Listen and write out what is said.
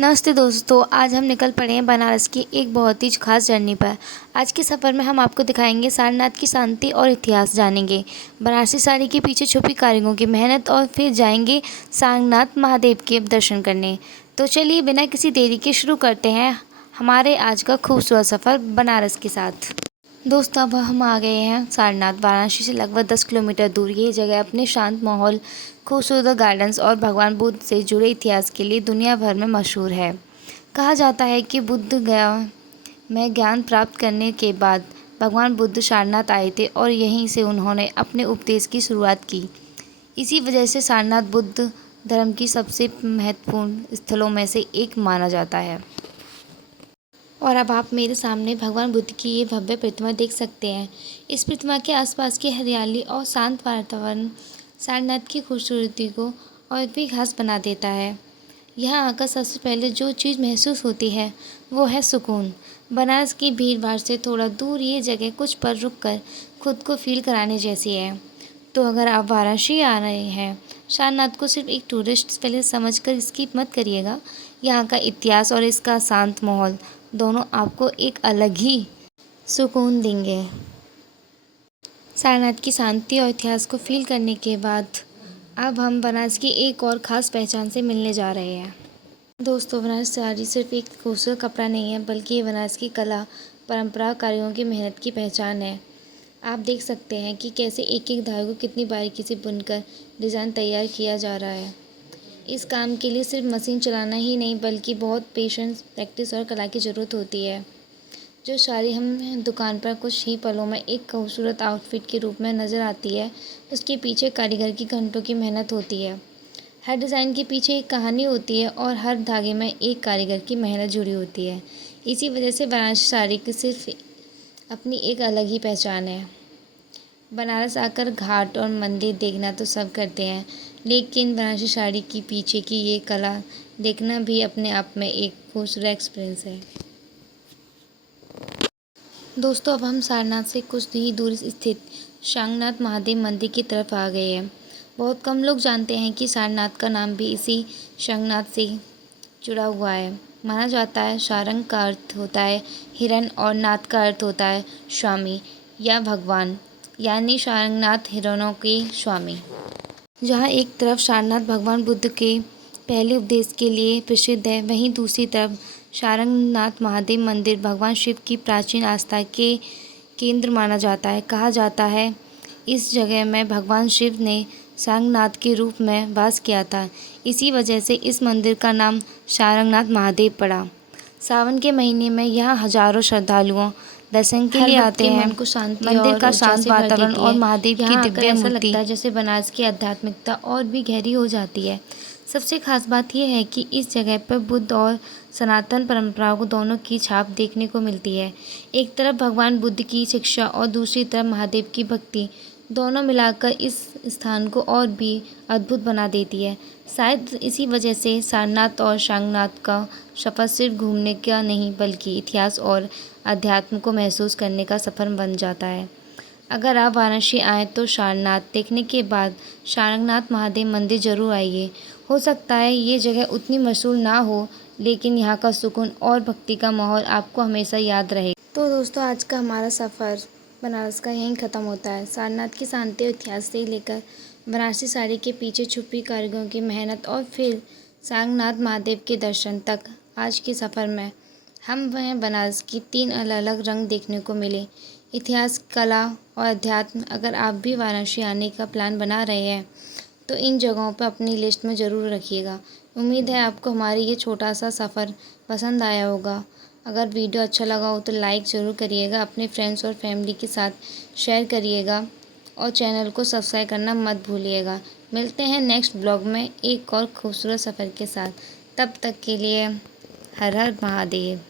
नमस्ते दोस्तों, आज हम निकल पड़े हैं बनारस की एक बहुत ही ख़ास जर्नी पर। आज के सफ़र में हम आपको दिखाएंगे सारनाथ की शांति और इतिहास जानेंगे, बनारसी साड़ी के पीछे छुपी कारीगरों की मेहनत और फिर जाएंगे सारनाथ महादेव के दर्शन करने। तो चलिए बिना किसी देरी के शुरू करते हैं हमारे आज का खूबसूरत सफ़र बनारस के साथ। दोस्तों अब हम आ गए हैं सारनाथ, वाराणसी से लगभग 10 किलोमीटर दूर। ये जगह अपने शांत माहौल, खूबसूरत गार्डन्स और भगवान बुद्ध से जुड़े इतिहास के लिए दुनिया भर में मशहूर है। कहा जाता है कि बुद्ध गया में ज्ञान प्राप्त करने के बाद भगवान बुद्ध सारनाथ आए थे और यहीं से उन्होंने अपने उपदेश की शुरुआत की। इसी वजह से सारनाथ बुद्ध धर्म की सबसे महत्वपूर्ण स्थलों में से एक माना जाता है। और अब आप मेरे सामने भगवान बुद्ध की ये भव्य प्रतिमा देख सकते हैं। इस प्रतिमा के आसपास की हरियाली और शांत वातावरण सारनाथ की खूबसूरती को और भी खास बना देता है। यहाँ आकर सबसे पहले जो चीज़ महसूस होती है वो है सुकून। बनारस की भीड़ भाड़ से थोड़ा दूर ये जगह कुछ पल रुक कर खुद को फील कराने जैसी है। तो अगर आप वाराणसी आ रहे हैं, सारनाथ को सिर्फ एक टूरिस्ट प्लेस समझकर स्किप मत करिएगा। यहाँ का इतिहास और इसका शांत माहौल दोनों आपको एक अलग ही सुकून देंगे। सारनाथ की शांति और इतिहास को फील करने के बाद अब हम बनारस की एक और ख़ास पहचान से मिलने जा रहे हैं। दोस्तों बनारस साड़ी सिर्फ एक खूबसूरत कपड़ा नहीं है, बल्कि ये बनारस की कला, परंपरा, कारीगरों की मेहनत की पहचान है। आप देख सकते हैं कि कैसे एक एक धागे को कितनी बारीकी से बुनकर डिज़ाइन तैयार किया जा रहा है। इस काम के लिए सिर्फ मशीन चलाना ही नहीं, बल्कि बहुत पेशेंस, प्रैक्टिस और कला की ज़रूरत होती है। जो साड़ी हम दुकान पर कुछ ही पलों में एक खूबसूरत आउटफिट के रूप में नज़र आती है, उसके पीछे कारीगर की घंटों की मेहनत होती है। हर डिज़ाइन के पीछे एक कहानी होती है और हर धागे में एक कारीगर की मेहनत जुड़ी होती है। इसी वजह से बनारसी साड़ी की सिर्फ अपनी एक अलग ही पहचान है। बनारस आकर घाट और मंदिर देखना तो सब करते हैं, लेकिन बनारसी साड़ी की पीछे की ये कला देखना भी अपने आप में एक खूबसूरत एक्सपीरियंस है। दोस्तों अब हम सारनाथ से कुछ ही दूर स्थित शांगनाथ महादेव मंदिर की तरफ आ गए हैं। बहुत कम लोग जानते हैं कि सारनाथ का नाम भी इसी शांगनाथ से जुड़ा हुआ है। माना जाता है शारंग का अर्थ होता है हिरण और नाथ का अर्थ होता है स्वामी या भगवान, यानी सारंगनाथ हिरणों के स्वामी। जहाँ एक तरफ सारनाथ भगवान बुद्ध के पहले उपदेश के लिए प्रसिद्ध है, वहीं दूसरी तरफ सारंगनाथ महादेव मंदिर भगवान शिव की प्राचीन आस्था के केंद्र माना जाता है। कहा जाता है इस जगह में भगवान शिव ने सारंगनाथ के रूप में वास किया था। इसी वजह से इस मंदिर का नाम सारंगनाथ महादेव पड़ा। सावन के महीने में यहाँ हजारों श्रद्धालुओं दर्शन के लिए आते हैं। मन को शांति मंदिर का शांत वातावरण और महादेव की दिव्य मूर्ति लगता है जैसे बनारस की आध्यात्मिकता और भी गहरी हो जाती है। सबसे खास बात यह है कि इस जगह पर बुद्ध और सनातन परंपराओं को दोनों की छाप देखने को मिलती है। एक तरफ भगवान बुद्ध की शिक्षा और दूसरी तरफ महादेव की भक्ति, दोनों मिलाकर इस स्थान को और भी अद्भुत बना देती है। शायद इसी वजह से सारनाथ और शांगनाथ का सफ़र सिर्फ घूमने का नहीं, बल्कि इतिहास और अध्यात्म को महसूस करने का सफ़र बन जाता है। अगर आप वाराणसी आएँ तो सारनाथ देखने के बाद सारंगनाथ महादेव मंदिर ज़रूर आइए। हो सकता है ये जगह उतनी मशहूर ना हो, लेकिन यहाँ का सुकून और भक्ति का माहौल आपको हमेशा याद रहे। तो दोस्तों आज का हमारा सफ़र बनारस का यहीं ख़त्म होता है। सारनाथ की शांति और इतिहास से लेकर बनारसी साड़ी के पीछे छुपी कारीगरों की मेहनत और फिर सारंगनाथ महादेव के दर्शन तक, आज के सफ़र में हमें बनारस की 3 अलग अलग रंग देखने को मिले, इतिहास, कला और अध्यात्म। अगर आप भी वाराणसी आने का प्लान बना रहे हैं तो इन जगहों पर अपनी लिस्ट में ज़रूर रखिएगा। उम्मीद है आपको हमारी ये छोटा सा सफ़र पसंद आया होगा। अगर वीडियो अच्छा लगा हो तो लाइक ज़रूर करिएगा, अपने फ्रेंड्स और फैमिली के साथ शेयर करिएगा और चैनल को सब्सक्राइब करना मत भूलिएगा। मिलते हैं नेक्स्ट ब्लॉग में एक और खूबसूरत सफ़र के साथ। तब तक के लिए हर हर महादेव।